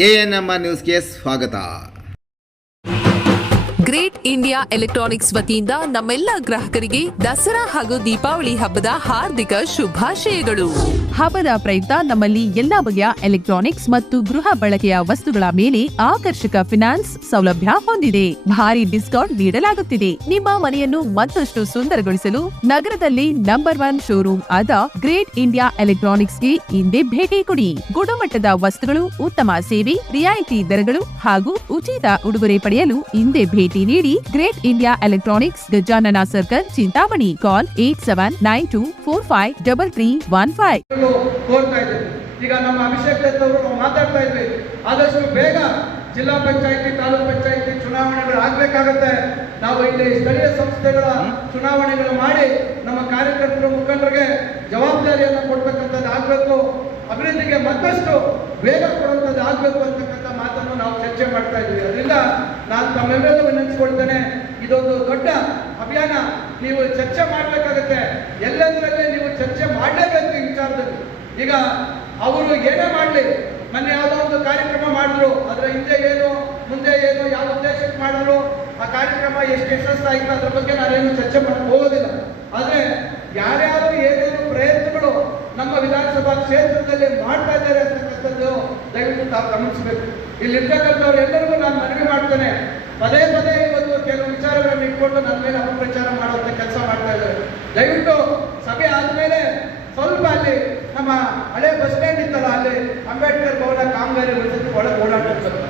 ANMR ನ್ಯೂಸ್ಗೆ ಸ್ವಾಗತ. Great India electronics ವತಿಯಿಂದ ನಮ್ಮೆಲ್ಲ ಗ್ರಾಹಕರಿಗೆ ದಸರಾ ಹಾಗೂ ದೀಪಾವಳಿ ಹಬ್ಬದ ಹಾರ್ದಿಕ ಶುಭಾಶಯಗಳು. ಹಬ್ಬದ ಪ್ರಯುಕ್ತ ನಮ್ಮಲ್ಲಿ ಎಲ್ಲಾ ಬಗೆಯ ಎಲೆಕ್ಟ್ರಾನಿಕ್ಸ್ ಮತ್ತು ಗೃಹ ಬಳಕೆಯ ವಸ್ತುಗಳ ಮೇಲೆ ಆಕರ್ಷಕ ಫಿನಾನ್ಸ್ ಸೌಲಭ್ಯ ಹೊಂದಿದೆ. ಭಾರಿ ಡಿಸ್ಕೌಂಟ್ ನೀಡಲಾಗುತ್ತಿದೆ. ನಿಮ್ಮ ಮನೆಯನ್ನು ಮತ್ತಷ್ಟು ಸುಂದರಗೊಳಿಸಲು ನಗರದಲ್ಲಿ ನಂಬರ್ ಒನ್ ಶೋರೂಮ್ ಆದ ಗ್ರೇಟ್ ಇಂಡಿಯಾ ಎಲೆಕ್ಟ್ರಾನಿಕ್ಸ್ಗೆ ಹಿಂದೆ ಭೇಟಿ ಕೊಡಿ. ಗುಣಮಟ್ಟದ ವಸ್ತುಗಳು, ಉತ್ತಮ ಸೇವೆ, ರಿಯಾಯಿತಿ ದರಗಳು ಹಾಗೂ ಉಚಿತ ಉಡುಗೊರೆ ಪಡೆಯಲು ಹಿಂದೆ ಭೇಟಿ ನೀಡಿ Great India Electronics Gajanana circle Chintamani. Call eight seven nine two four five double three one five ಗಳು ಕೋರ್ತಾ ಇದ್ದೀವಿ. ಈಗ ನಮ್ಮ ಅಭಿಷೇಕ್ ದತ್ ಅವರು ನಾವು ಮಾತಾಡ್ತಾ ಇದ್ವಿ. ಆದಷ್ಟು ಬೇಗ ಜಿಲ್ಲಾ ಪಂಚಾಯತಿ, ತಾಲೂಕ್ ಪಂಚಾಯತಿ ಚುನಾವಣೆಗಳು ಆಗ್ಬೇಕಾಗತ್ತೆ. ನಾವು ಇಲ್ಲಿ ಸ್ಥಳೀಯ ಸಂಸ್ಥೆಗಳ ಚುನಾವಣೆಗಳು ಮಾಡಿ ನಮ್ಮ ಕಾರ್ಯಕರ್ತರು ಮುಖಂಡರಿಗೆ ಜವಾಬ್ದಾರಿಯನ್ನು ಕೊಡ್ತಕ್ಕಂಥದ್ದು ಆಗ್ಬೇಕು. ಅಭಿವೃದ್ಧಿಗೆ ಮತ್ತಷ್ಟು ಬೇಗ ಕೊಡುವಂಥದ್ದು ಆಗ್ಬೇಕು ಅಂತಕ್ಕಂಥ ಮಾತನ್ನು ನಾವು ಚರ್ಚೆ ಮಾಡ್ತಾ ಇದ್ದೀವಿ. ಅದರಿಂದ ನಾನು ತಮ್ಮೆಲ್ಲರೂ ವಿನಂತಿಸ್ಕೊಳ್ತೇನೆ. ಇದೊಂದು ದೊಡ್ಡ ಅಭಿಯಾನ ನೀವು ಚರ್ಚೆ ಮಾಡಬೇಕಾಗತ್ತೆ. ಎಲ್ಲದರಲ್ಲೇ ನೀವು ಚರ್ಚೆ ಮಾಡಲೇಬೇಕು ಈ ವಿಚಾರದಲ್ಲಿ. ಈಗ ಅವರು ಏನೇ ಮಾಡಲಿ, ಮೊನ್ನೆ ಯಾವುದೋ ಒಂದು ಕಾರ್ಯಕ್ರಮ ಮಾಡಿದ್ರು, ಅದರ ಹಿಂದೆ ಏನು, ಮುಂದೆ ಏನು, ಯಾವ ಉದ್ದೇಶಕ್ಕೆ ಮಾಡಿದ್ರು, ಆ ಕಾರ್ಯಕ್ರಮ ಎಷ್ಟು ಯಶಸ್ಸಾಯಿತು, ಅದ್ರ ಬಗ್ಗೆ ನಾನೇನು ಚರ್ಚೆ ಮಾಡಕ್ಕೆ ಹೋಗೋದಿಲ್ಲ. ಆದರೆ ಯಾರ್ಯಾರು ಏನೇನು ಪ್ರಯತ್ನಗಳು ನಮ್ಮ ವಿಧಾನಸಭಾ ಕ್ಷೇತ್ರದಲ್ಲಿ ಮಾಡ್ತಾ ಇದ್ದಾರೆ ಅಂತಕ್ಕಂಥದ್ದು ದಯವಿಟ್ಟು ತಾವು ಗಮನಿಸಬೇಕು. ಇಲ್ಲಿರ್ತಕ್ಕಂಥವ್ರು ಎಲ್ಲರಿಗೂ ನಾನು ಮನವಿ ಮಾಡ್ತೇನೆ. ಪದೇ ಪದೇ ಇವತ್ತು ಕೆಲವು ವಿಚಾರಗಳನ್ನು ಇಟ್ಕೊಂಡು ನನ್ನ ಮೇಲೆ ಅಪಪ್ರಚಾರ ಮಾಡುವಂತ ಕೆಲಸ ಮಾಡ್ತಾ ಇದ್ದಾರೆ. ದಯವಿಟ್ಟು ಸಭೆ ಆದ್ಮೇಲೆ ಸ್ವಲ್ಪ ಅಲ್ಲಿ ನಮ್ಮ ಹಳೆ ಬಸ್ ಸ್ಟ್ಯಾಂಡ್ ಇತ್ತಲ್ಲ, ಅಲ್ಲಿ ಅಂಬೇಡ್ಕರ್ ಭವನ ಕಾಮಗಾರಿ ಒಂದ್ಸತಿ ಒಳಗೆ ಓಡಾಡ್ತಾರೆ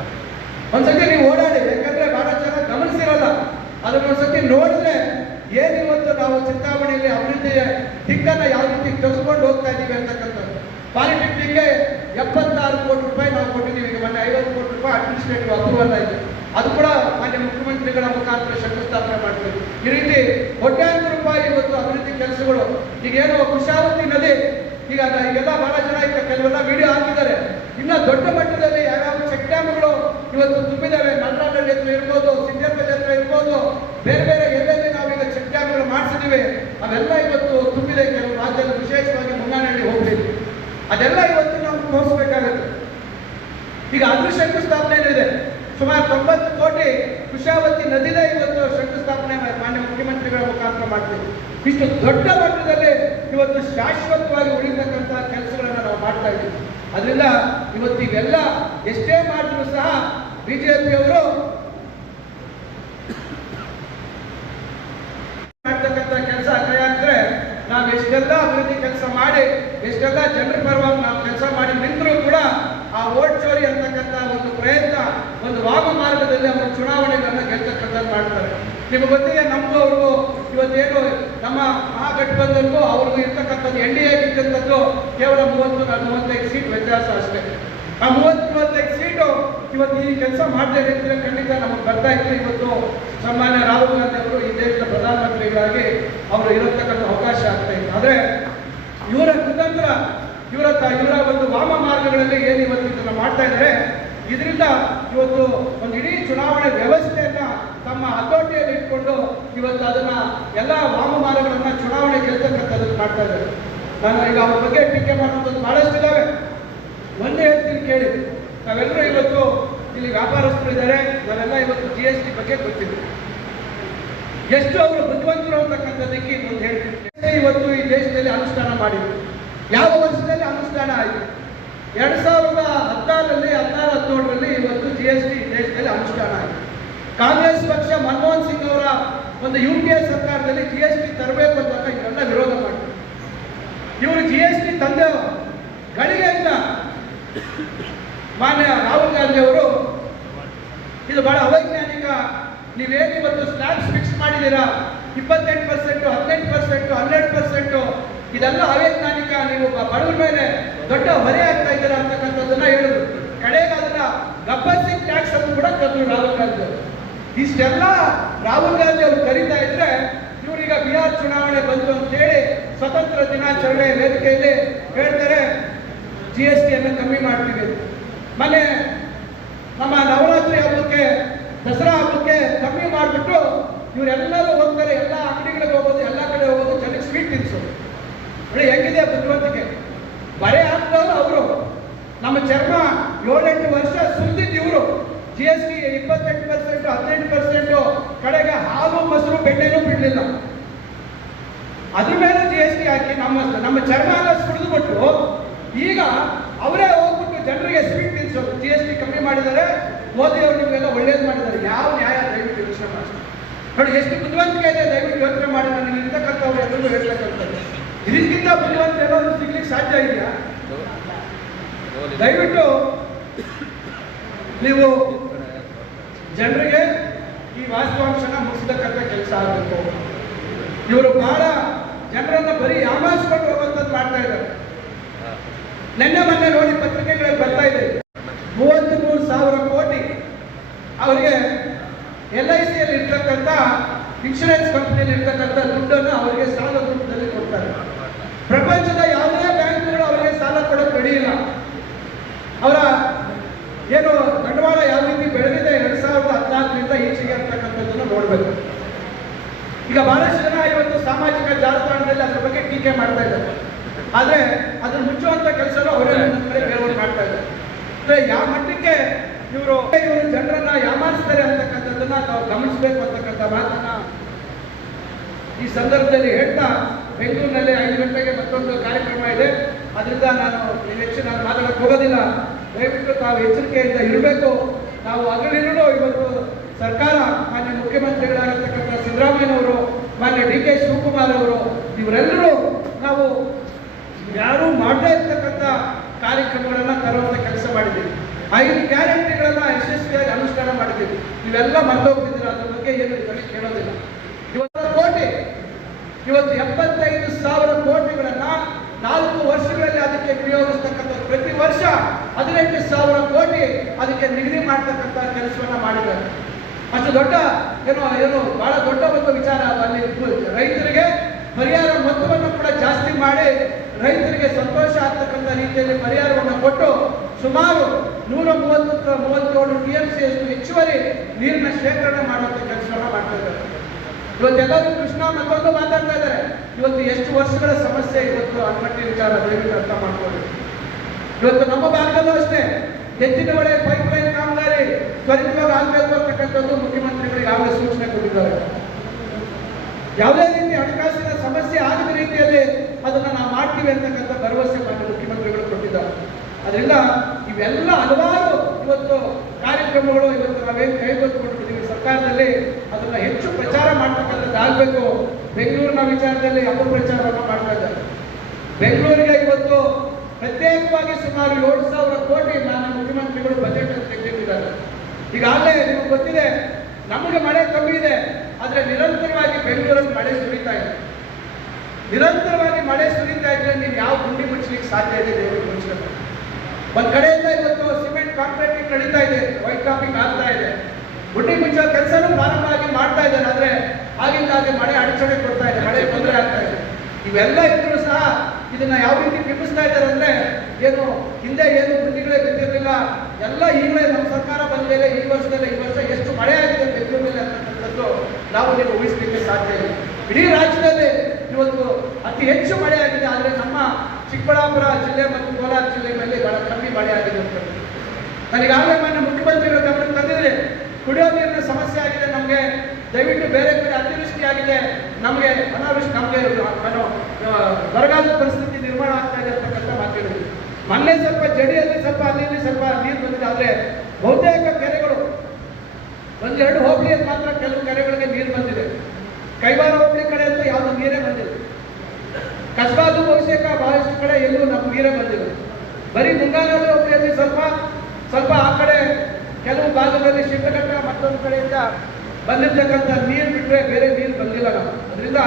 ಒಂದ್ಸತಿ ನೀವು ಓಡಾಡಿ ಯಾಕಂದ್ರೆ ಬಹಳ ಜನ ಗಮನಿಸಿರಲ್ಲ. ಅದನ್ನೊಂದ್ಸತಿ ನೋಡಿದ್ರೆ ಏನಿವತ್ತು ನಾವು ಚಿಂತಾಮಣಿಯಲ್ಲಿ ಅಭಿವೃದ್ಧಿಯ ದಿಕ್ಕನ್ನ ಯಾವ ರೀತಿ ತೆಗೆದುಕೊಂಡು ಹೋಗ್ತಾ ಇದ್ದೀವಿ ಅಂತಕ್ಕಂಥದ್ದು. ಪಾಲಿಟೆಕ್ನಿಕ್ಗೆ ಎಪ್ಪತ್ತಾರು ಕೋಟಿ ರೂಪಾಯಿ ನಾವು ಕೊಟ್ಟಿದ್ದೀವಿ. ಈಗ ಮೊನ್ನೆ ಐವತ್ತು ಕೋಟಿ ರೂಪಾಯಿ ಅಡ್ಮಿನಿಸ್ಟ್ರೇಟಿವ್ ಅಪ್ರೂವಲ್ ಆಯಿತು ಅದು ಕೂಡ ಮಾನ್ಯ ಮುಖ್ಯಮಂತ್ರಿಗಳ ಮುಖಾಂತರ ಶಂಕುಸ್ಥಾಪನೆ ಮಾಡ್ತೀವಿ ಈ ರೀತಿ ಕೋಟ್ಯಾಂತರ ರೂಪಾಯಿ ಇವತ್ತು ಅಭಿವೃದ್ಧಿ ಕೆಲಸಗಳು, ಈಗೇನು ಕುಶಾವತಿ ನದಿ, ಈಗ ಈಗೆಲ್ಲ ಬಹಳ ಜನ ಈಗ ಕೆಲವೆಲ್ಲ ವಿಡಿಯೋ ಹಾಕಿದ್ದಾರೆ. ಇನ್ನ ದೊಡ್ಡ ಮಟ್ಟದಲ್ಲಿ ಯಾವ್ಯಾವ ಚೆಕ್ ಡ್ಯಾಮ್ಗಳು ಇವತ್ತು ತುಂಬಿದಾವೆ? ನಲ್ಲಾಡಳ್ಳಿ ಹತ್ರ ಇರ್ಬೋದು ಸಿದ್ದಪ್ಪ ಹತ್ರ ಇರ್ಬೋದು, ಬೇರೆ ಬೇರೆ ಎಲ್ಲೆಲ್ಲಿ ನಾವೀಗ ಚೆಕ್ ಡ್ಯಾಮ್ಗಳು ಮಾಡಿಸಿದೀವಿ, ಅವೆಲ್ಲ ಇವತ್ತು ತುಂಬಿದೆ. ಕೆಲವು ರಾಜ್ಯದಲ್ಲಿ ವಿಶೇಷವಾಗಿ ಮುಂಗಾನಹಳ್ಳಿ ಹೋಗ್ತೀವಿ ಅದೆಲ್ಲ ಇವತ್ತು ನಾವು ತೋರಿಸ್ಬೇಕಾಗುತ್ತೆ. ಈಗ ಅದ್ರ ಶಂಕುಸ್ಥಾಪನೆ ಏನಿದೆ? ಸುಮಾರು ತೊಂಬತ್ತು ಕೋಟಿ ಕುಶಾವತಿ ನದಿನೇ ಇವತ್ತು ಶಂಕುಸ್ಥಾಪನೆ ಮಾನ್ಯ ಮುಖ್ಯಮಂತ್ರಿಗಳ ಮುಖಾಂತರ ಮಾಡ್ತೀವಿ. ಇಷ್ಟು ದೊಡ್ಡ ಮಟ್ಟದಲ್ಲಿ ಇವತ್ತು ಶಾಶ್ವತವಾಗಿ ಉಳಿತಕ್ಕಂತಹ ಕೆಲಸಗಳನ್ನು ನಾವು ಮಾಡ್ತಾ ಇದ್ದೀವಿ. ಅದರಿಂದ ಇವತ್ತು ಇವೆಲ್ಲ ಎಷ್ಟೇ ಮಾಡಿದ್ರು ಸಹ ಬಿಜೆಪಿಯವರು ಮಾಡ್ತಕ್ಕಂಥ ಕೆಲಸ ಅಂದ್ರೆ ನಾವು ಎಷ್ಟೆಲ್ಲ ಅಭಿವೃದ್ಧಿ ಕೆಲಸ ಮಾಡಿ ಎಷ್ಟೆಲ್ಲ ಜನರ ಪರವಾಗಿ ನಾವು ಕೆಲಸ ಮಾಡಿ ನಿಂತರೂ ಕೂಡ ಆ ಓಟ್ ಚೋರಿ ಅಂತಕ್ಕಂಥ ಒಂದು ಪ್ರಯತ್ನ ಒಂದು ವಾಮ ಮಾರ್ಗದಲ್ಲಿ ಅವರು ಚುನಾವಣೆಗಳನ್ನ ಗೆಲ್ತಕ್ಕಂಥದ್ದು ಮಾಡ್ತಾರೆ ನಿಮಗೆ ಗೊತ್ತಿದೆ ನಮಗೂ ಅವ್ರಿಗೂ ಇವತ್ತೇನು ನಮ್ಮ ಮಹಾಗಠಬಂಧನ್ಗೂ ಅವ್ರಿಗೂ ಇರ್ತಕ್ಕಂಥದ್ದು ಎನ್ ಡಿ ಇರ್ತಕ್ಕಂಥದ್ದು ಕೇವಲ ಮೂವತ್ತು ಮೂವತ್ತೈದು ಸೀಟ್ ವ್ಯತ್ಯಾಸ ಅಷ್ಟೇ. ಆ ಮೂವತ್ತು, ಮೂವತ್ತೈದು ಸೀಟು ಇವತ್ತು ಈ ಕೆಲಸ ಮಾಡದೇ ಇದ್ರೆ ಖಂಡಿತ ನಮಗೆ ಬರ್ತಾ ಇತ್ತು. ಇವತ್ತು ಸನ್ಮಾನ್ಯ ರಾಹುಲ್ ಗಾಂಧಿ ಅವರು ಈ ದೇಶದ ಪ್ರಧಾನಮಂತ್ರಿಗಳಾಗಿ ಅವರು ಇರತಕ್ಕಂಥ ಅವಕಾಶ ಆಗ್ತಾ ಇತ್ತು. ಆದರೆ ಇವರ ಕುತಂತ್ರ, ಇವರ ಇವರ ಒಂದು ವಾಮ ಮಾರ್ಗಗಳಲ್ಲಿ ಏನು ಇವತ್ತು ಇದನ್ನು ಮಾಡ್ತಾ ಇದ್ದಾರೆ, ಇದರಿಂದ ಇವತ್ತು ಒಂದು ಇಡೀ ಚುನಾವಣೆ ವ್ಯವಸ್ಥೆಯನ್ನ ತಮ್ಮ ಹತೋಟಿಯಲ್ಲಿ ಇಟ್ಕೊಂಡು ಇವತ್ತು ಅದನ್ನ ಎಲ್ಲ ವಾಮ ಮಾರ್ಗಗಳನ್ನ ಚುನಾವಣೆ ಗೆಲ್ತಕ್ಕಂಥದ್ದನ್ನು ಮಾಡ್ತಾ ಇದ್ದಾರೆ. ನಾನು ಈಗ ಅವ್ರ ಬಗ್ಗೆ ಟೀಕೆ ಮಾಡುವಂಥದ್ದು ಬಹಳಷ್ಟಿದ್ದಾವೆ ಒಂದೇ ಹೇಳ್ತೀನಿ ಕೇಳಿ. ನಾವೆಲ್ಲರೂ ಇವತ್ತು ಇಲ್ಲಿ ವ್ಯಾಪಾರಸ್ಥರು ಇದ್ದಾರೆ. ನಾವೆಲ್ಲ ಇವತ್ತು ಜಿ ಎಸ್ ಟಿ ಬಗ್ಗೆ ಗೊತ್ತಿದೆ ಎಷ್ಟು ಅವರು ಬುದ್ಧಿವಂತರು ಅಂತಕ್ಕಂಥದ್ದಕ್ಕೆ ಇನ್ನೊಂದು ಹೇಳ್ತೀನಿ. ಇವತ್ತು ಈ ದೇಶದಲ್ಲಿ ಅನುಷ್ಠಾನ ಮಾಡಿದ್ರು. ಯಾವ ವರ್ಷದಲ್ಲಿ ಅನುಷ್ಠಾನ ಆಯಿತು? ಎರಡು ಸಾವಿರದ ಹದಿನಾರರಲ್ಲಿ, ಹದಿನಾರು, ಹದಿನೇಳರಲ್ಲಿ ಇವತ್ತು ಜಿ ಎಸ್ ಟಿ ದೇಶದಲ್ಲಿ ಅನುಷ್ಠಾನ ಆಯಿತು. ಕಾಂಗ್ರೆಸ್ ಪಕ್ಷ ಮನಮೋಹನ್ ಸಿಂಗ್ ಅವರ ಒಂದು ಯು ಪಿ ಎ ಸರ್ಕಾರದಲ್ಲಿ ಜಿ ಎಸ್ ಟಿ ತರಬೇಕು ಅಂತ ಇವರೆಲ್ಲ ವಿರೋಧ ಮಾಡಿದ್ರು ಇವರು ಜಿ ಎಸ್ ಟಿ ತಂದೆ ಅಂತ ಮಾನ್ಯ ರಾಹುಲ್ ಗಾಂಧಿ ಅವರು, ಇದು ಬಹಳ ಅವೈಜ್ಞಾನಿಕ ನೀವೇನು ಇವತ್ತು ಸ್ಲ್ಯಾಬ್ಸ್ ಫಿಕ್ಸ್ ಮಾಡಿದ್ದೀರಾ, ಇಪ್ಪತ್ತೆಂಟು ಪರ್ಸೆಂಟು ಹದಿನೆಂಟು ಪರ್ಸೆಂಟು ಹನ್ನೆರಡು ಪರ್ಸೆಂಟು ಇದೆಲ್ಲ ಅವೈಜ್ಞಾನಿಕ, ನೀವು ಬಡವರ ಮೇಲೆ ದೊಡ್ಡ ಹೊರೆ ಆಗ್ತಾ ಇದ್ದೀರಾ ಅಂತಕ್ಕಂಥದ್ದನ್ನ ಹೇಳಿದ್ರು ಕಡೆಗೆ ಅದನ್ನ ಗಬ್ಬರ್ ಸಿಂಗ್ ಟ್ಯಾಕ್ಸ್ ಅನ್ನು ಕೂಡ ತಂದ್ರು ರಾಹುಲ್ ಗಾಂಧಿ ಇಷ್ಟೆಲ್ಲ ರಾಹುಲ್ ಗಾಂಧಿ ಅವರು ಕರೀತಾ ಇದ್ರೆ ಇವರೀಗ ಬಿಹಾರ್ ಚುನಾವಣೆ ಬಂತು ಅಂತ ಹೇಳಿ ಸ್ವತಂತ್ರ ದಿನಾಚರಣೆ ವೇದಿಕೆಯಲ್ಲಿ ಹೇಳ್ತಾರೆ ಜಿ ಎಸ್ ಟಿ ಅನ್ನು ಕಮ್ಮಿ ಮಾಡ್ತೀವಿ. ಮನೆ ನಮ್ಮ ನವರಾತ್ರಿ ಹಬ್ಬಕ್ಕೆ, ದಸರಾ ಹಬ್ಬಕ್ಕೆ ಕಮ್ಮಿ ಮಾಡಿಬಿಟ್ಟು ಇವರೆಲ್ಲರೂ ಹೋಗ್ತಾರೆ, ಎಲ್ಲ ಅಂಗಡಿಗಳಿಗೆ ಹೋಗೋದು, ಎಲ್ಲ ಕಡೆ ಹೋಗೋದು, ಜನಕ್ಕೆ ಸ್ವೀಟ್ ತಿನ್ಸೋದು. ನೋಡಿ ಹೆಂಗಿದೆ ಬುದ್ಧಿವಂತಿಕೆ ಬರೆ ಆಗ್ತಾರೋ ಅವರು. ನಮ್ಮ ಚರ್ಮ ಏಳೆಂಟು ವರ್ಷ ಸುಲಿದಿದ್ದು ಇವರು. ಜಿ ಎಸ್ ಟಿ ಇಪ್ಪತ್ತೆಂಟು ಪರ್ಸೆಂಟ್ ಹದಿನೆಂಟು ಪರ್ಸೆಂಟ್ ಕಡೆಗೆ ಹಾಲು, ಮೊಸರು, ಬೆಣ್ಣೆನೂ ಬಿಡಲಿಲ್ಲ. ಅದ್ರ ಮೇಲೆ ಜಿ ಎಸ್ ಟಿ ಹಾಕಿ ನಮ್ಮ ನಮ್ಮ ಚರ್ಮ ಎಲ್ಲ ಸುರಿದುಬಿಟ್ಟು ಈಗ ಅವರೇ ಹೋಗ್ಬಿಟ್ಟು ಜನರಿಗೆ ಸ್ವೀಟ್ ತಿನ್ಸೋದು ಜಿ ಎಸ್ ಟಿ ಕಮ್ಮಿ ಮಾಡಿದ್ದಾರೆ. ಮೋದಿ ಅವರು ನಿಮಗೆಲ್ಲ ಒಳ್ಳೇದು ಮಾಡಿದ್ದಾರೆ. ಯಾವ ನ್ಯಾಯ ದಯವಿಟ್ಟು ಯೋಚನೆ ಮಾಡಿ ನೋಡಿ, ಎಷ್ಟು ಬುದ್ಧಿವಂತಿಕೆ ಇದೆ, ದಯವಿಟ್ಟು ಯೋಚನೆ ಮಾಡಿ. ನನಗೆ ಇರ್ತಕ್ಕಂಥವ್ರು ಎಲ್ಲರಿಗೂ ಹೇಳ್ತಕ್ಕಂಥದ್ದು. ಇದಕ್ಕಿಂತ ಬುದ್ಧಿವಂತ ಎಲ್ಲರೂ ಸಿಗ್ಲಿಕ್ಕೆ ಸಾಧ್ಯ ಇದೆಯಾ? ದಯವಿಟ್ಟು ನೀವು ಜನರಿಗೆ ಈ ವಾಸ್ತವಾಂಶನ ಮುಗಿಸ್ತಕ್ಕಂಥ ಕೆಲಸ ಆಗಬೇಕು. ಇವರು ಬಹಳ ಜನರನ್ನು ಬರೀ ಯಾಮಾರಿಸ್ಕೊಂಡು ಹೋಗುವಂಥದ್ದು ಮಾಡ್ತಾ ಇದ್ದಾರೆ. ನಿನ್ನೆ ಮೊನ್ನೆ ನೋಡಿ ಪತ್ರಿಕೆಗಳಲ್ಲಿ ಬರ್ತಾ ಇದೆ ಮೂವತ್ತ್ ಮೂರು ಸಾವಿರ ಕೋಟಿ ಅವರಿಗೆ ಎಲ್ ಐ ಸಿಯಲ್ಲಿ ಇರ್ತಕ್ಕಂಥ ಇನ್ಶೂರೆನ್ಸ್ ಕಂಪನಿಯಲ್ಲಿ ಇರ್ತಕ್ಕಂಥ ದುಡ್ಡನ್ನು ಅವರಿಗೆ ಸಾಲ ರೂಪದಲ್ಲಿ ಕೊಡ್ತಾರೆ ಪ್ರಪಂಚದ ಯಾವುದೇ ಬ್ಯಾಂಕ್ಗಳು ಅವರಿಗೆ ಸಾಲ ಕೊಡೋಕೆ ರೆಡಿ ಇಲ್ಲ ಅವರ ಏನು ಬಂಡವಾಳ ಯಾವ ರೀತಿ ಬೆಳೆದಿದೆ ಎರಡ್ ಸಾವಿರದ ಹದಿನಾಲ್ಕರಿಂದ ಈಚೆಗೆ ಅಂತಕ್ಕಂಥದ್ದನ್ನು ನೋಡಬೇಕು ಈಗ ಬಹಳಷ್ಟು ಜನ ಇವತ್ತು ಸಾಮಾಜಿಕ ಜಾಲತಾಣದಲ್ಲಿ ಅದ್ರ ಬಗ್ಗೆ ಟೀಕೆ ಮಾಡ್ತಾ ಇದ್ದಾರೆ. ಆದ್ರೆ ಅದನ್ನ ಮುಚ್ಚುವಂತ ಕೆಲಸನೂ ಅವರೇ ಬೇರೆಯವರು ಮಾಡ್ತಾ ಇದ್ದಾರೆ. ಅಂದ್ರೆ ಯಾವ ಮಟ್ಟಕ್ಕೆ ಇವರು ಇವರು ಜನರನ್ನ ಯಾಮಾರಿಸ್ತಾರೆ ಅಂತಕ್ಕಂಥದ್ದನ್ನ ನಾವು ಗಮನಿಸಬೇಕು ಅಂತಕ್ಕಂಥ ಮಾತನ್ನ ಈ ಸಂದರ್ಭದಲ್ಲಿ ಹೇಳ್ತಾ ಬೆಂಗಳೂರಿನಲ್ಲಿ ಐದು ಗಂಟೆಗೆ ಮತ್ತೊಂದು ಕಾರ್ಯಕ್ರಮ ಇದೆ. ಅದರಿಂದ ನಾನು ಹೆಚ್ಚು ನಾನು ಮಾತಾಡಕ್ಕೆ ಹೋಗೋದಿಲ್ಲ. ದಯವಿಟ್ಟು ತಾವು ಎಚ್ಚರಿಕೆಯಿಂದ ಇರಬೇಕು. ನಾವು ಹಗಲಿರುಳು ಇವತ್ತು ಸರ್ಕಾರ, ಮಾನ್ಯ ಮುಖ್ಯಮಂತ್ರಿಗಳಾಗಿರ್ತಕ್ಕಂಥ ಸಿದ್ದರಾಮಯ್ಯನವರು, ಮಾನ್ಯ ಡಿ ಕೆ ಶಿವಕುಮಾರ್ ಅವರು, ಇವರೆಲ್ಲರೂ ನಾವು ಯಾರೂ ಮಾಡದೇ ಇರ್ತಕ್ಕಂಥ ಕಾರ್ಯಕ್ರಮಗಳನ್ನ ತರುವಂತ ಕೆಲಸ ಮಾಡಿದ್ದೀವಿ. ಐದು ಗ್ಯಾರಂಟಿಗಳನ್ನು ಯಶಸ್ವಿಯಾಗಿ ಅನುಷ್ಠಾನ ಮಾಡಿದ್ದೀವಿ. ನೀವೆಲ್ಲ ಮರ್ತೋಗ್ತಿದ್ದೀರ ಅದ್ರ ಬಗ್ಗೆ ಏನು ಇದರಲ್ಲಿ ಕೇಳೋದಿಲ್ಲ ಇವತ್ತು ಕೋಟಿ, ಇವತ್ತು ಎಪ್ಪತ್ತೈದು ಸಾವಿರ ಕೋಟಿಗಳನ್ನ ನಾಲ್ಕು ವರ್ಷಗಳಲ್ಲಿ ಅದಕ್ಕೆ ವಿನಿಯೋಗಿಸ್ತಕ್ಕಂಥ ಪ್ರತಿ ವರ್ಷ ಹದಿನೆಂಟು ಸಾವಿರ ಕೋಟಿ ಅದಕ್ಕೆ ನಿಗದಿ ಮಾಡ್ತಕ್ಕಂಥ ಕೆಲಸವನ್ನ ಮಾಡಿದ್ದಾರೆ. ಅಷ್ಟು ದೊಡ್ಡ ಏನೋ, ಏನು ಬಹಳ ದೊಡ್ಡ ಒಂದು ವಿಚಾರ ಅಲ್ಲಿ ರೈತರಿಗೆ ಪರಿಹಾರ ಮೊತ್ತವನ್ನು ಕೂಡ ಜಾಸ್ತಿ ಮಾಡಿ ರೈತರಿಗೆ ಸಂತೋಷ ಆಗ್ತಕ್ಕಂಥ ರೀತಿಯಲ್ಲಿ ಪರಿಹಾರವನ್ನು ಕೊಟ್ಟು ಸುಮಾರು ನೂರ ಮೂವತ್ತು ಮೂವತ್ತೇಳು ಟಿ ಎಂ ಸಿ ಅಷ್ಟು ಹೆಚ್ಚುವರಿ ನೀರಿನ ಶೇಖರಣೆ ಮಾಡುವಂಥ ಕೆಲಸವನ್ನು ಮಾಡ್ತಾ ಇದ್ದಾರೆ. ಇವತ್ತೆಲ್ಲರೂ ಕೃಷ್ಣ ಮತ್ತೊಂದು ಮಾತಾಡ್ತಾ ಇದ್ದಾರೆ. ಇವತ್ತು ಎಷ್ಟು ವರ್ಷಗಳ ಸಮಸ್ಯೆ ಇವತ್ತು ಅನ್ಮಟ್ಟಿ ವಿಚಾರ ದಯವಿಟ್ಟು ಅರ್ಥ ಮಾಡ್ಕೊಳ್ಳಿ. ಇವತ್ತು ನಮ್ಮ ಭಾಗದಲ್ಲೂ ಅಷ್ಟೇ, ಹೆಚ್ಚಿನ ಒಳ್ಳೆ ಪೈಪ್ ಲೈನ್ ತ್ವರಿತವಾಗಿ ಆಗಬೇಕು ಅಂತಕ್ಕಂಥದ್ದು ಮುಖ್ಯಮಂತ್ರಿಗಳಿಗೆ ಆಗಲೇ ಸೂಚನೆ ಕೊಟ್ಟಿದ್ದಾರೆ. ಯಾವುದೇ ರೀತಿ ಹಣಕಾಸಿನ ಸಮಸ್ಯೆ ಆಗದ ರೀತಿಯಲ್ಲಿ ಅದನ್ನು ನಾವು ಮಾಡ್ತೀವಿ ಅಂತಕ್ಕಂಥ ಭರವಸೆ ಮಾನ್ಯ ಮುಖ್ಯಮಂತ್ರಿಗಳು ಕೊಟ್ಟಿದ್ದಾರೆ. ಅದರಿಂದ ಇವೆಲ್ಲ ಹಲವಾರು ಇವತ್ತು ಕಾರ್ಯಕ್ರಮಗಳು ಇವತ್ತು ನಾವೇನು ಕೈಗೊಳ್ಕೊಂಡಿದ್ದೀವಿ ಸರ್ಕಾರದಲ್ಲಿ ಅದನ್ನು ಹೆಚ್ಚು ಪ್ರಚಾರ ಮಾಡ್ತಕ್ಕಂಥದ್ದು ಆಗಬೇಕು. ಬೆಂಗಳೂರಿನ ವಿಚಾರದಲ್ಲಿ ಅಪಪ್ರಚಾರವನ್ನು ಮಾಡ್ತಾ ಇದ್ದಾರೆ. ಬೆಂಗಳೂರಿಗೆ ಇವತ್ತು ಪ್ರತ್ಯೇಕವಾಗಿ ಸುಮಾರು ಏಳು ಸಾವಿರ ಕೋಟಿ ನಾನು ಮುಖ್ಯಮಂತ್ರಿಗಳು ಬಜೆಟ್ ಅಂತ ತೆಗೆದಿಟ್ಟಿದ್ದಾರೆ. ಈಗಾಗಲೇ ನಿಮಗೆ ಗೊತ್ತಿದೆ, ನಮಗೆ ಮಳೆ ಕಮ್ಮಿ ಇದೆ ಆದರೆ ನಿರಂತರವಾಗಿ ಬೆಂಗಳೂರಲ್ಲಿ ಮಳೆ ಸುರಿತಾ ಇದೆ. ನಿರಂತರವಾಗಿ ಮಳೆ ಸುರಿತಾ ಇದ್ರೆ ನೀವು ಯಾವ ಗುಂಡಿ ಮುಚ್ಚಲಿಕ್ಕೆ ಸಾಧ್ಯ ಇದೆ ದೇವರು ಮುಚ್ಚಬೇಕು ಒಂದ್ ಕಡೆಯಿಂದ ಇವತ್ತು ಸಿಮೆಂಟ್ ಕಾಂಕ್ರೀಟಿಂಗ್ ನಡೀತಾ ಇದೆ, ವೈಟ್ ಕಾಪಿಂಗ್ ಆಗ್ತಾ ಇದೆ. ಗುಂಡಿ ಮುಚ್ಚೋ ಕೆಲಸನೂ ಪ್ರಾರಂಭ ಆಗಿ ಮಾಡ್ತಾ ಇದ್ದಾರೆ ಆದ್ರೆ ಆಗಿಂದಾಗೆ ಮಳೆ ಅಡಚಣೆ ಕೊಡ್ತಾ ಇದೆ ಮಳೆ ತೊಂದರೆ ಆಗ್ತಾ ಇದೆ. ಇವೆಲ್ಲ ಇದ್ರೂ ಸಹ ಇದನ್ನ ಯಾವ ರೀತಿ ಬಿಂಬಿಸ್ತಾ ಇದ್ದಾರೆ ಅಂದ್ರೆ ಏನು ಹಿಂದೆ ಏನು ಗುಂಡಿಗಳೇ ಬಿದ್ದಿರಲಿಲ್ಲ ಎಲ್ಲ ಈಗಲೇ ನಮ್ಮ ಸರ್ಕಾರ ಬಂದ ಮೇಲೆ ಈ ವರ್ಷದಲ್ಲಿ ಈ ವರ್ಷ ಎಷ್ಟು ಮಳೆ ಆಗಿದೆ ಬೆಂಗಳೂರಲ್ಲಿ ಅಂತಕ್ಕಂಥದ್ದು ನಾವು ನೀವು ಊಹಿಸಲಿಕ್ಕೆ ಸಾಧ್ಯ ಇಲ್ಲ. ಇಡೀ ರಾಜ್ಯದಲ್ಲಿ ಇವತ್ತು ಅತಿ ಹೆಚ್ಚು ಮಳೆ ಆಗಿದೆ, ಆದರೆ ನಮ್ಮ ಚಿಕ್ಕಬಳ್ಳಾಪುರ ಜಿಲ್ಲೆ ಮತ್ತು ಕೋಲಾರ ಜಿಲ್ಲೆಗಳಲ್ಲಿ ಬಹಳ ಕಮ್ಮಿ ಮಳೆ ಆಗಿದೆ ಅಂತ. ನನಗಾಗಲೇ ಮಾನ್ಯ ಮುಖ್ಯಮಂತ್ರಿಗಳು ಗಮನಕ್ಕೆ ತಂದಿದ್ರೆ ಕುಡಿಯೋ ನೀರಿನ ಸಮಸ್ಯೆ ಆಗಿದೆ, ನಮಗೆ ದಯವಿಟ್ಟು ಬೇರೆ ಕಡೆ ಅತಿವೃಷ್ಟಿ ಆಗಿದೆ, ನಮಗೆ ಅನಾವೃಷ್ಟಿ ನಮಗೆ ಬರಗಾಲದ ಪರಿಸ್ಥಿತಿ ನಿರ್ಮಾಣ ಆಗ್ತಾ ಇದೆ ಅಂತಕ್ಕಂಥ ಮಾತಾಡಿದ್ವಿ ಮೊನ್ನೆ ಸ್ವಲ್ಪ, ಜಡಿಯಲ್ಲಿ ಸ್ವಲ್ಪ ಅಲ್ಲಿ ಸ್ವಲ್ಪ ನೀರು ಬಂದಿದೆ. ಆದರೆ ಬಹುತೇಕ ಕೆರೆಗಳು, ಒಂದೆರಡು ಹೋಬಳಿಯಲ್ಲಿ ಮಾತ್ರ ಕೆಲವು ಕೆರೆಗಳಿಗೆ ನೀರು ಬಂದಿದೆ. ಕೈವಾರ ಹೋಬಳಿ ಕಡೆ ಅಂತ ಯಾವುದು ನೀರೇ ಬಂದಿಲ್ಲ. ಕಸ್ಬಾದು ಬಹುಶೇಕ ಬಹಳಷ್ಟು ಕಡೆ ಎಲ್ಲೂ ನಮ್ಗೆ ನೀರೇ ಬಂದಿಲ್ಲ. ಬರೀ ಮುಂಗಾರಲ್ಲಿ ಹೋಬಳಿಯಲ್ಲಿ ಸ್ವಲ್ಪ ಸ್ವಲ್ಪ ಆ ಕಡೆ ಕೆಲವು ಭಾಗದಲ್ಲಿ ಶಿಡ್ಲಘಟ್ಟ ಮತ್ತೊಂದು ಕಡೆಯಿಂದ ಬಂದಿರ್ತಕ್ಕಂಥ ನೀರು ಬಿಟ್ಟರೆ ಬೇರೆ ನೀರು ಬಂದಿಲ್ಲ ನಾವು ಅದರಿಂದ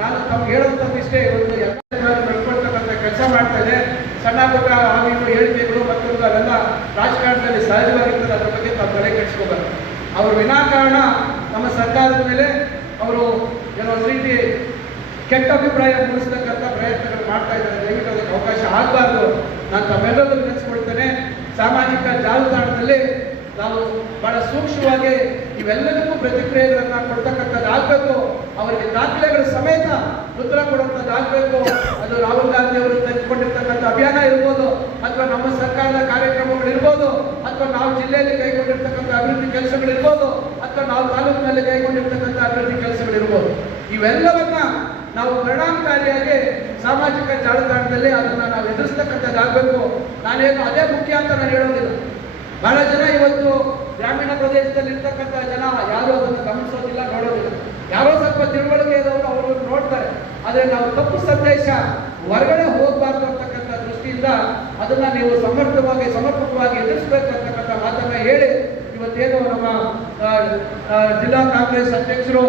ನಾನು ತಮ್ಗೆ ಹೇಳುವಂಥದ್ದು ಇಷ್ಟೇ ಇವತ್ತು ಎಲ್ಲ ನಡ್ಕೊಳ್ತಕ್ಕಂಥ ಕೆಲಸ ಮಾಡ್ತಾ ಇದೆ ಸಣ್ಣ ಪುಟ್ಟ ಹಾವಿಗಳು ಹೇಳಿಕೆಗಳು ಮತ್ತೊಂದು ಅವೆಲ್ಲ ರಾಜಕಾರಣದಲ್ಲಿ ಸಹಜವಾಗಿರ್ತದೆ, ಅದ್ರ ಬಗ್ಗೆ ತಾವು ತಲೆ ಕೆಡಿಸ್ಕೋಬಾರ್ದು. ಅವರು ವಿನಾಕಾರಣ ನಮ್ಮ ಸರ್ಕಾರದ ಮೇಲೆ ಅವರು ಏನೋ ರೀತಿ ಕೆಟ್ಟ ಅಭಿಪ್ರಾಯ ಮೂಡಿಸತಕ್ಕಂಥ ಪ್ರಯತ್ನಗಳು ಮಾಡ್ತಾ ಇದ್ದಾರೆ. ದಯವಿಟ್ಟು ಅದಕ್ಕೆ ಅವಕಾಶ ಆಗಬಾರ್ದು. ನಾನು ತಮ್ಮೆಲ್ಲರೂ ನೆನೆಸ್ಕೊಳ್ತೇನೆ ಸಾಮಾಜಿಕ ಜಾಲತಾಣದಲ್ಲಿ ನಾವು ಬಹಳ ಸೂಕ್ಷ್ಮವಾಗಿ ಇವೆಲ್ಲದಕ್ಕೂ ಪ್ರತಿಕ್ರಿಯೆಗಳನ್ನ ಕೊಡ್ತಕ್ಕಂಥದ್ದು ಆಗ್ಬೇಕು. ಅವರಿಗೆ ದಾಖಲೆಗಳ ಸಮೇತ ಉತ್ತರ ಕೊಡುವಂಥದ್ದು ಆಗ್ಬೇಕು. ಅದು ರಾಹುಲ್ ಗಾಂಧಿ ಅವರು ತೆಗೆದುಕೊಂಡಿರ್ತಕ್ಕಂಥ ಅಭಿಯಾನ ಇರ್ಬೋದು, ಅಥವಾ ನಮ್ಮ ಸರ್ಕಾರದ ಕಾರ್ಯಕ್ರಮಗಳು ಇರ್ಬೋದು, ಅಥವಾ ನಾವು ಜಿಲ್ಲೆಯಲ್ಲಿ ಕೈಗೊಂಡಿರ್ತಕ್ಕಂಥ ಅಭಿವೃದ್ಧಿ ಕೆಲಸಗಳಿರ್ಬೋದು ಅಥವಾ ನಾವು ತಾಲೂಕಿನಲ್ಲಿ ಕೈಗೊಂಡಿರ್ತಕ್ಕಂಥ ಅಭಿವೃದ್ಧಿ ಕೆಲಸಗಳಿರ್ಬೋದು ಇವೆಲ್ಲವನ್ನ ನಾವು ಪರಿಣಾಮಕಾರಿಯಾಗಿ ಸಾಮಾಜಿಕ ಜಾಲತಾಣದಲ್ಲಿ ಅದನ್ನ ನಾವು ಎದುರಿಸ್ತಕ್ಕಂಥದ್ದಾಗಬೇಕು. ನಾನೇನು ಅದೇ ಮುಖ್ಯ ಅಂತ ನಾನು ಹೇಳೋದಿಲ್ಲ. ಬಹಳ ಜನ ಇವತ್ತು ಗ್ರಾಮೀಣ ಪ್ರದೇಶದಲ್ಲಿ ಇರ್ತಕ್ಕಂಥ ಜನ ಯಾರು ಅದನ್ನು ಗಮನಿಸೋದಿಲ್ಲ, ನೋಡೋದಿಲ್ಲ. ಯಾರೋ ಸ್ವಲ್ಪ ತಿಳುವಳಿಕೆ ಇದ್ದವರು ಅವರು ನೋಡ್ತಾರೆ. ಆದರೆ ನಾವು ತಪ್ಪು ಸಂದೇಶ ಹೊರಗಡೆ ಹೋಗಬಾರ್ದು ಅಂತಕ್ಕಂಥ ದೃಷ್ಟಿಯಿಂದ ಅದನ್ನ ನೀವು ಸಮರ್ಥವಾಗಿ, ಸಮರ್ಪಕವಾಗಿ ಎದುರಿಸಬೇಕು ಅಂತಕ್ಕಂಥ ಮಾತನ್ನ ಹೇಳಿ ಇವತ್ತೇನು ನಮ್ಮ ಜಿಲ್ಲಾ ಕಾಂಗ್ರೆಸ್ ಅಧ್ಯಕ್ಷರು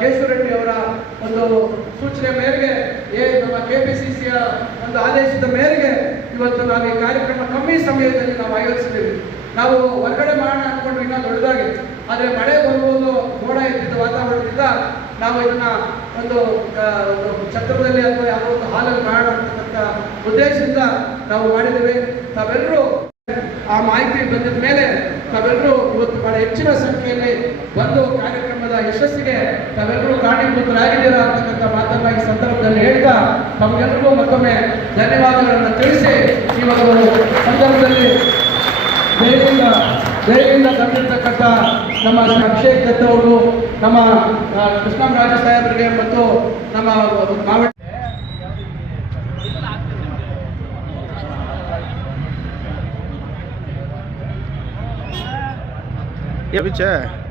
ಕೇಶವರೆಡ್ಡಿ ಕೇಶವ ರೆಡ್ಡಿ ಅವರ ಒಂದು ಸೂಚನೆ ಮೇರೆಗೆ, ಏ, ನಮ್ಮ ಕೆ ಪಿ ಸಿ ಸಿಯ ಒಂದು ಆದೇಶದ ಮೇರೆಗೆ ಇವತ್ತು ನಾವು ಈ ಕಾರ್ಯಕ್ರಮ ಕಮ್ಮಿ ಸಮಯದಲ್ಲಿ ನಾವು ಆಯೋಜಿಸಿದ್ದೀವಿ. ನಾವು ಹೊರಗಡೆ ಮಾಡೋಣ ಅಂದ್ಕೊಂಡ್ರೆ ಇನ್ನೂ ದೊಡ್ಡದಾಗಿ ಆದರೆ ಮಳೆ ಬರ್ಬೋದು ಮೋಡ ಇದ್ದಿದ್ದ ವಾತಾವರಣದಿಂದ ನಾವು ಇದನ್ನ ಒಂದು ಒಂದು ಛತ್ರದಲ್ಲಿ ಅಥವಾ ಯಾವುದೋ ಒಂದು ಹಾಲಲ್ಲಿ ಮಾಡೋಣ ಉದ್ದೇಶದಿಂದ ನಾವು ಮಾಡಿದ್ದೇವೆ. ತಾವೆಲ್ಲರೂ ಆ ಮಾಹಿತಿ ಬಂದಿದ ಮೇಲೆ ತಾವೆಲ್ಲರೂ ಇವತ್ತು ಬಹಳ ಹೆಚ್ಚಿನ ಸಂಖ್ಯೆಯಲ್ಲಿ ಬಂದು ಕಾರ್ಯಕ್ರಮದ ಯಶಸ್ಸಿಗೆ ತಾವೆಲ್ಲರೂ ಕಾರಣೀಭೂತರಾಗಿದ್ದೀರಾ ಅಂತಕ್ಕಂಥ ಮಾತನ್ನ ಈ ಸಂದರ್ಭದಲ್ಲಿ ಹೇಳ್ತಾ ತಮಗೆಲ್ಲರಿಗೂ ಮತ್ತೊಮ್ಮೆ ಧನ್ಯವಾದಗಳನ್ನು ತಿಳಿಸಿ ಈ ಒಂದು ಸಂದರ್ಭದಲ್ಲಿ ಬೇರೆಯಿಂದ ಬೇರೆಯಿಂದ ತಂದಿರತಕ್ಕಂಥ ನಮ್ಮ ಅಕ್ಷಯ್ ದತ್ ಅವರು ನಮ್ಮ ಕೃಷ್ಣರಾಜ ಸಾಹೇಬರಿಗೆ ಮತ್ತು ನಮ್ಮ ಮಾವಟ Yeah, we.